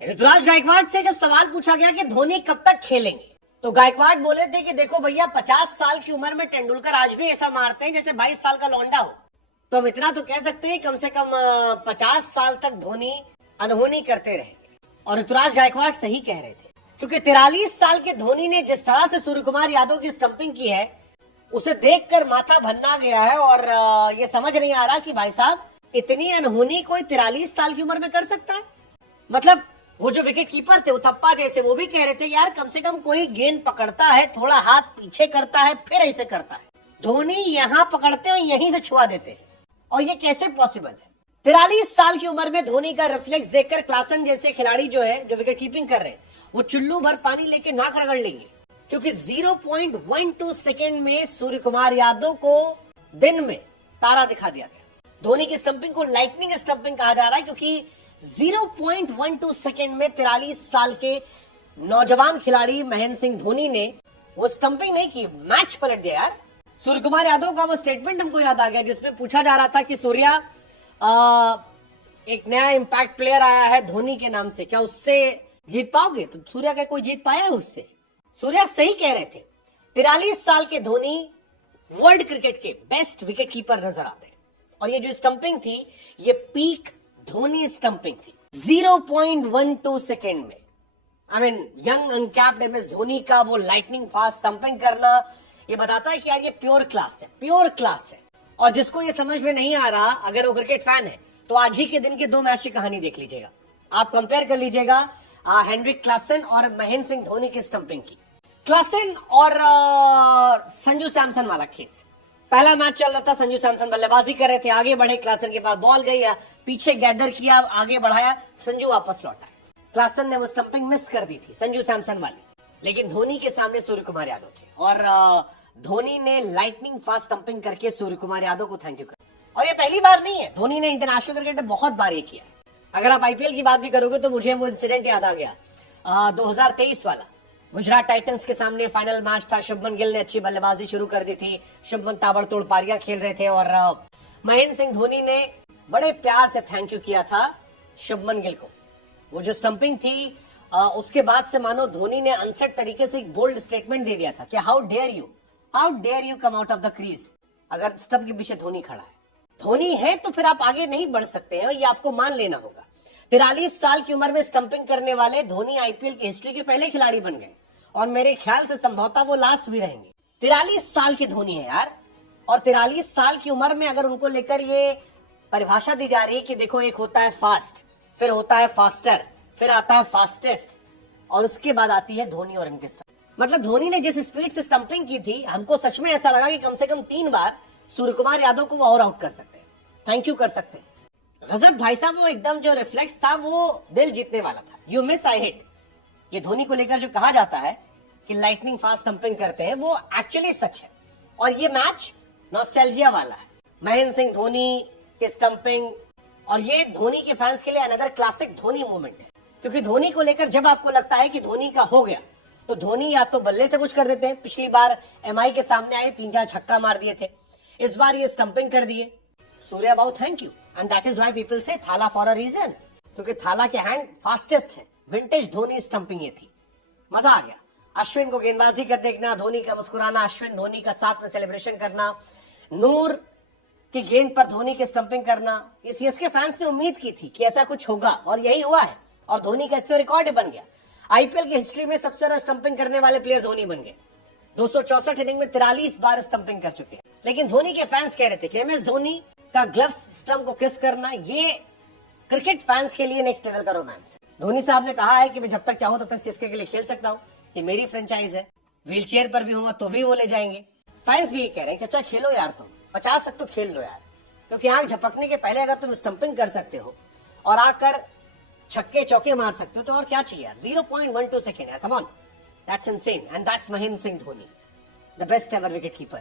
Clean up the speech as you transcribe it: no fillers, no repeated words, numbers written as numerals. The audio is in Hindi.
ऋतुराज गायकवाड़ से जब सवाल पूछा गया कि धोनी कब तक खेलेंगे, तो गायकवाड़ बोले थे कि देखो भैया 50 साल की उम्र में तेंदुलकर आज भी ऐसा मारते हैं जैसे 22 साल का लौंडा हो। तो हम इतना तो कह सकते हैं कम से कम 50 साल तक धोनी अनहोनी करते रहेंगे। और ऋतुराज गायकवाड़ सही कह रहे थे, क्योंकि 43 साल के धोनी ने जिस तरह से सूर्य कुमार यादव की स्टंपिंग की है उसे देखकर माथा भन्ना गया है। और ये समझ नहीं आ रहा कि भाई साहब इतनी अनहोनी कोई 43 साल की उम्र में कर सकता है। मतलब वो जो विकेट कीपर थे उथप्पा जैसे, वो भी कह रहे थे यार कम से कम कोई गेंद पकड़ता है, थोड़ा हाथ पीछे करता है, फिर ऐसे करता है। धोनी यहाँ पकड़ते हैं और यहीं से छुआ देते हैं, और ये कैसे पॉसिबल है? 43 साल की उम्र में धोनी का रिफ्लेक्स देखकर क्लासन जैसे खिलाड़ी जो है, जो विकेट कीपिंग कर रहे हैं, वो चुल्लू भर पानी लेके नाक रगड़ लेंगे, क्योंकि 0.12 सेकेंड में सूर्य कुमार यादव को दिन में तारा दिखा दिया गया। धोनी की स्टंपिंग को लाइटनिंग स्टंपिंग कहा जा रहा है, क्योंकि 0.12 सेकेंड में 43 साल के नौजवान खिलाड़ी महेंद्र सिंह धोनी ने वो स्टंपिंग नहीं की, मैच पलट दिया यार। सूर्य कुमार यादव का वो स्टेटमेंट हमको याद आ गया जिसमें पूछा जा रहा था कि सूर्या एक नया इंपैक्ट प्लेयर आया है धोनी के नाम से, क्या उससे जीत पाओगे? तो सूर्या का कोई जीत पाया है उससे? सूर्या सही कह रहे थे, 43 साल के धोनी वर्ल्ड क्रिकेट के बेस्ट विकेट कीपर नजर आते हैं। और ये जो स्टंपिंग थी ये पीक धोनी स्टंपिंग थी 0.12 सेकेंड में। I mean young uncapped MS Dhoni का वो लाइटनिंग फास्ट स्टंपिंग करना, ये बताता है कि यार ये प्योर क्लास है, प्योर क्लास है। और जिसको ये समझ में नहीं आ रहा, अगर वो क्रिकेट फैन है, तो आज ही के दिन के 2 मैच की कहानी देख लीजिएगा। आप कंपेयर कर लीजिएगा हेनरिक क्लासन और महेंद्र सिंह धोनी की स्टंपिंग की। क्लासन और संजू सैमसन वाला केस, पहला मैच चल रहा था, संजू सैमसन बल्लेबाजी कर रहे थे, आगे बढ़े, क्लासन के पास बॉल गई, पीछे गैदर किया, आगे बढ़ाया, संजू वापस लौटा। क्लासन ने वो स्टंपिंग मिस कर दी थी संजू सैमसन वाली, लेकिन धोनी के सामने सूर्य कुमार यादव थे और धोनी ने लाइटनिंग फास्ट स्टंपिंग करके सूर्य कुमार यादव को थैंक यू कर। और ये पहली बार नहीं है, धोनी ने इंटरनेशनल क्रिकेट में बहुत बार ये किया है। अगर आप आईपीएल की बात भी करोगे तो मुझे वो इंसिडेंट याद आ गया 2023 वाला, गुजरात टाइटंस के सामने फाइनल मैच था। शुभमन गिल ने अच्छी बल्लेबाजी शुरू कर दी थी, शुभमन ताबड़तोड़ पारियां खेल रहे थे और महेंद्र सिंह धोनी ने बड़े प्यार से थैंक यू किया था शुभमन गिल को। वो जो स्टंपिंग थी उसके बाद से मानो धोनी ने अनसेट तरीके से एक बोल्ड स्टेटमेंट दे दिया था कि how dare you come out of the crease. अगर स्टंप के पीछे धोनी खड़ा है, धोनी है तो फिर आप आगे नहीं बढ़ सकते हैं, ये आपको मान लेना होगा। 43 साल की उम्र में स्टंपिंग करने वाले धोनी आईपीएल की हिस्ट्री के पहले खिलाड़ी बन गए और मेरे ख्याल से संभवतः वो लास्ट भी रहेंगे। 43 साल के धोनी है यार, और 43 साल की उम्र में अगर उनको लेकर ये परिभाषा दी जा रही है कि देखो एक होता है फास्ट, फिर होता है फास्टर, फिर आता है फास्टेस्ट, और उसके बाद आती है धोनी और इनके स्टंप। मतलब धोनी ने जिस स्पीड से स्टंपिंग की थी, हमको सच में ऐसा लगा कि कम से कम 3 बार सूर्य कुमार यादव को वो और आउट कर सकते हैं, थैंक यू कर सकते हैं। गजब भाई साहब, वो एकदम जो रिफ्लेक्स था वो दिल जीतने वाला था। यू मिस आई हिट, ये धोनी को लेकर जो कहा जाता है कि लाइटनिंग फास्ट स्टंपिंग करते हैं, वो एक्चुअली सच है। और ये मैच नॉस्टैल्जिया वाला है, महेंद्र सिंह धोनी के स्टंपिंग, और ये धोनी के फैंस के लिए अनदर क्लासिक धोनी मोमेंट है। क्योंकि धोनी को लेकर जब आपको लगता है कि धोनी का हो गया, तो धोनी या तो बल्ले से कुछ कर देते हैं, पिछली बार एमआई के सामने आए 3-4 छक्का मार दिए थे, इस बार ये स्टंपिंग कर दिए। सूर्या बाबू thank you, and that is why people say Thala for a reason, क्योंकि थाला के हैंड फास्टेस्ट है। विंटेज धोनी स्टंपिंग ये थी, मजा आ गया। अश्विन को गेंदबाजी कर देखना, धोनी का मुस्कुराना, अश्विन धोनी का साथ में सेलिब्रेशन करना, नूर की गेंद पर धोनी के स्टंपिंग करना, ये सीएसके फैंस ने उम्मीद की थी कि ऐसा कुछ होगा और यही हुआ है, और धोनी का इससे रिकॉर्ड बन गया। आईपीएल की हिस्ट्री में सबसे ज्यादा स्टंपिंग करने वाले प्लेयर धोनी बन गए, 264 इनिंग में 43 बार स्टंपिंग कर चुके हैं। लेकिन धोनी के फैंस कह रहे थे कि एमएस धोनी का ग्लव्स स्टंप को किस करना, ये क्रिकेट फैंस के लिए नेक्स्ट लेवल का रोमांस है। धोनी साहब ने कहा है कि मैं जब तक चाहूं तब तक सीएसके के लिए खेल सकता हूं, ये मेरी फ्रेंचाइज है, व्हील चेयर पर भी होगा तो भी वो ले जाएंगे। फैंस भी ये कह रहे हैं कि अच्छा खेलो यार, तुम 50 तक तो खेल लो यार, क्योंकि आंख झपकने के पहले अगर तुम स्टंपिंग कर सकते हो और आकर छक्के चौके मार सकते हो तो और क्या चाहिए। 0.12 सेकेंड है, come on, that's insane, and that's Mahendra Singh Dhoni, the best ever wicket keeper.